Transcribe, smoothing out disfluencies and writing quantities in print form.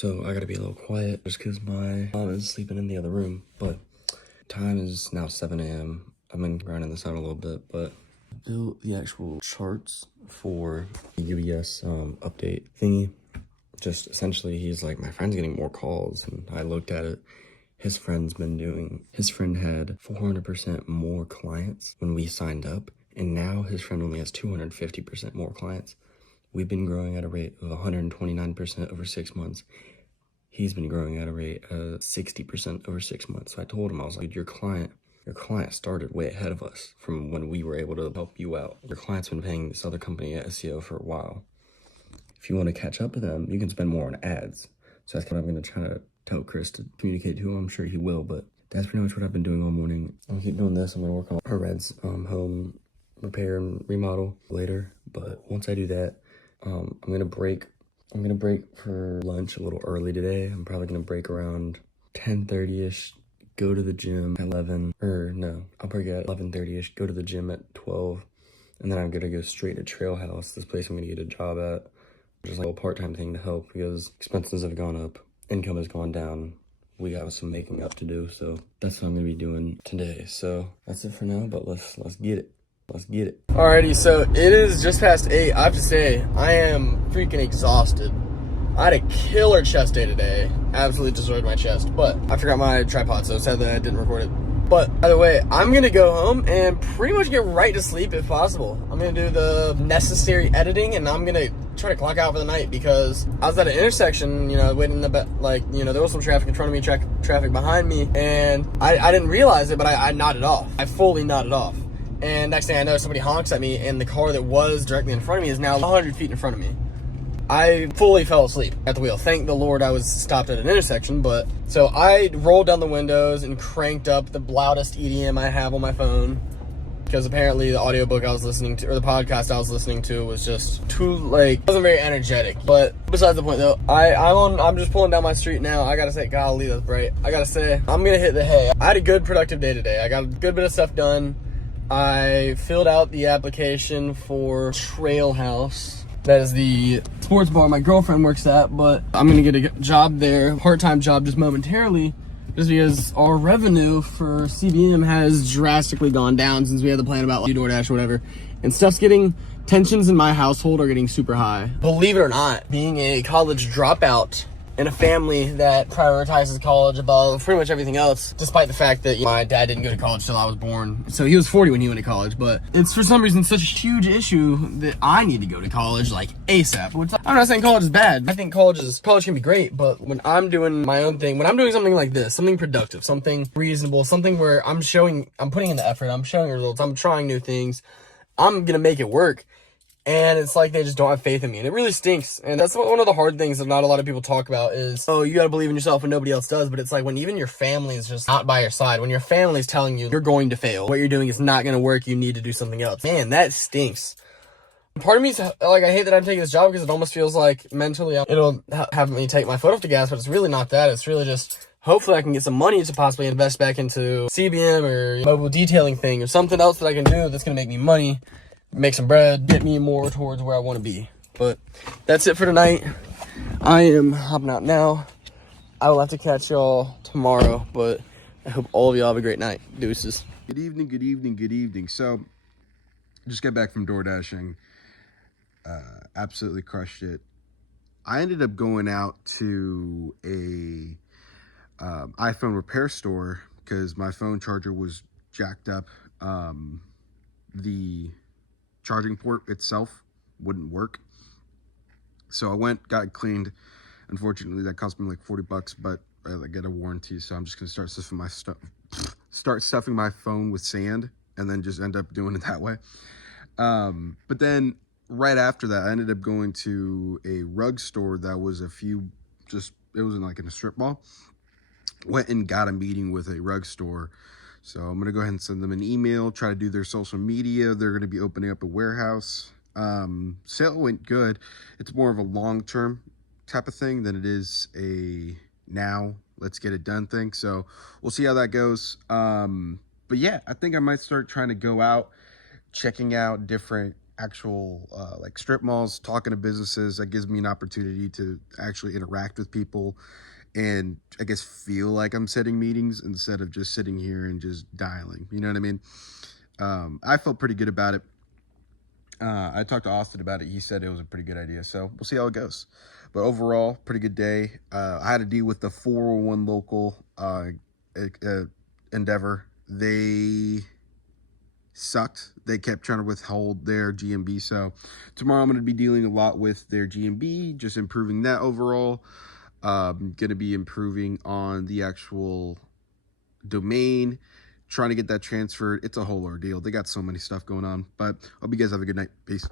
So I gotta be a little quiet just because my mom is sleeping in the other room. But time is now 7 a.m. I've been grinding this out a little bit, but built the actual charts for the UBS update thingy. Just essentially, he's like, my friend's getting more calls, and I looked at it. His friend had 400% more clients when we signed up, and now his friend only has 250% more clients. We've been growing at a rate of 129% over 6 months. He's been growing at a rate of 60% over 6 months. So I told him, I was like, your client started way ahead of us from when we were able to help you out. Your client's been paying this other company at SEO for a while. If you want to catch up with them, you can spend more on ads. So that's what I'm going to try to tell Chris to communicate to him. I'm sure he will, but that's pretty much what I've been doing all morning. I'll keep doing this. I'm going to work on her Red's home repair and remodel later. But once I do that, I'm going to break for lunch a little early today. I'm probably going to break around 10:30ish, go to the gym at 11, I'll break at 11:30ish, go to the gym at 12, and then I'm going to go straight to Trail House, this place I'm going to get a job at. Just like a part-time thing to help because expenses have gone up, income has gone down. We have some making up to do, so that's what I'm going to be doing today. So that's it for now, but let's get it. Let's get it. Alrighty, so it is just past 8. I have to say, I am freaking exhausted. I had a killer chest day today. Absolutely destroyed my chest, but I forgot my tripod, so sadly I didn't record it. But either way, I'm gonna go home and pretty much get right to sleep if possible. I'm gonna do the necessary editing, and I'm gonna try to clock out for the night because I was at an intersection, waiting in the there was some traffic in front of me, traffic behind me, and I didn't realize it, but I nodded off. I fully nodded off. And next thing I know, somebody honks at me, and the car that was directly in front of me is now 100 feet in front of me. I fully fell asleep at the wheel. Thank the Lord I was stopped at an intersection, but so I rolled down the windows and cranked up the loudest EDM I have on my phone because apparently the audiobook I was listening to, or the podcast I was listening to, was just too, wasn't very energetic. But besides the point though, I'm just pulling down my street now. I gotta say, golly, that's bright. I gotta say, I'm gonna hit the hay. I had a good productive day today. I got a good bit of stuff done. I filled out the application for Trail House. That is the sports bar my girlfriend works at, but I'm gonna get a job there, part-time job just momentarily, just because our revenue for CBM has drastically gone down since we had the plan about DoorDash or whatever, and tensions in my household are getting super high. Believe it or not, being a college dropout in a family that prioritizes college above pretty much everything else, despite the fact that my dad didn't go to college till I was born. So he was 40 when he went to college, but it's for some reason such a huge issue that I need to go to college like ASAP. Which, I'm not saying college is bad. I think college can be great, but when I'm doing my own thing, when I'm doing something like this, something productive, something reasonable, something where I'm putting in the effort, I'm showing results, I'm trying new things, I'm gonna make it work. And it's like they just don't have faith in me, and it really stinks. And that's one of the hard things that not a lot of people talk about is, oh, you gotta believe in yourself when nobody else does. But it's like when even your family is just not by your side, when your family is telling you you're going to fail, what you're doing is not gonna work, you need to do something else. Man, that stinks. Part of me is like, I hate that I'm taking this job because it almost feels like mentally it'll have me take my foot off the gas, but it's really not that. It's really just, hopefully I can get some money to possibly invest back into CBM or mobile detailing thing or something else that I can do that's gonna make me money, make some bread, get me more towards where I want to be. But that's it for tonight. I am hopping out now. I will have to catch y'all tomorrow, but I hope all of y'all have a great night. Deuces. Good evening, good evening, good evening. So, just got back from door dashing. Absolutely crushed it. I ended up going out to a iPhone repair store because my phone charger was jacked up. The charging port itself wouldn't work, so I went, got it cleaned. Unfortunately, that cost me like $40, but I get a warranty, so I'm just gonna start stuffing my phone with sand and then just end up doing it that way. But then right after that, I ended up going to a rug store that was it was in a strip mall. Went and got a meeting with a rug store. So I'm going to go ahead and send them an email, try to do their social media. They're going to be opening up a warehouse. Sale went good. It's more of a long-term type of thing than it is a now, let's get it done thing. So we'll see how that goes. But yeah, I think I might start trying to go out, checking out different actual like strip malls, talking to businesses. That gives me an opportunity to actually interact with people and I guess feel like I'm setting meetings instead of just sitting here and just dialing. You know what I mean? I felt pretty good about it. I talked to Austin about it. He said it was a pretty good idea. So we'll see how it goes. But overall, pretty good day. I had to deal with the 401 local Endeavor. They sucked. They kept trying to withhold their GMB. So tomorrow I'm going to be dealing a lot with their GMB, just improving that overall. Going to be improving on the actual domain, trying to get that transferred. It's a whole ordeal. They got so many stuff going on. But hope you guys have a good night. Peace.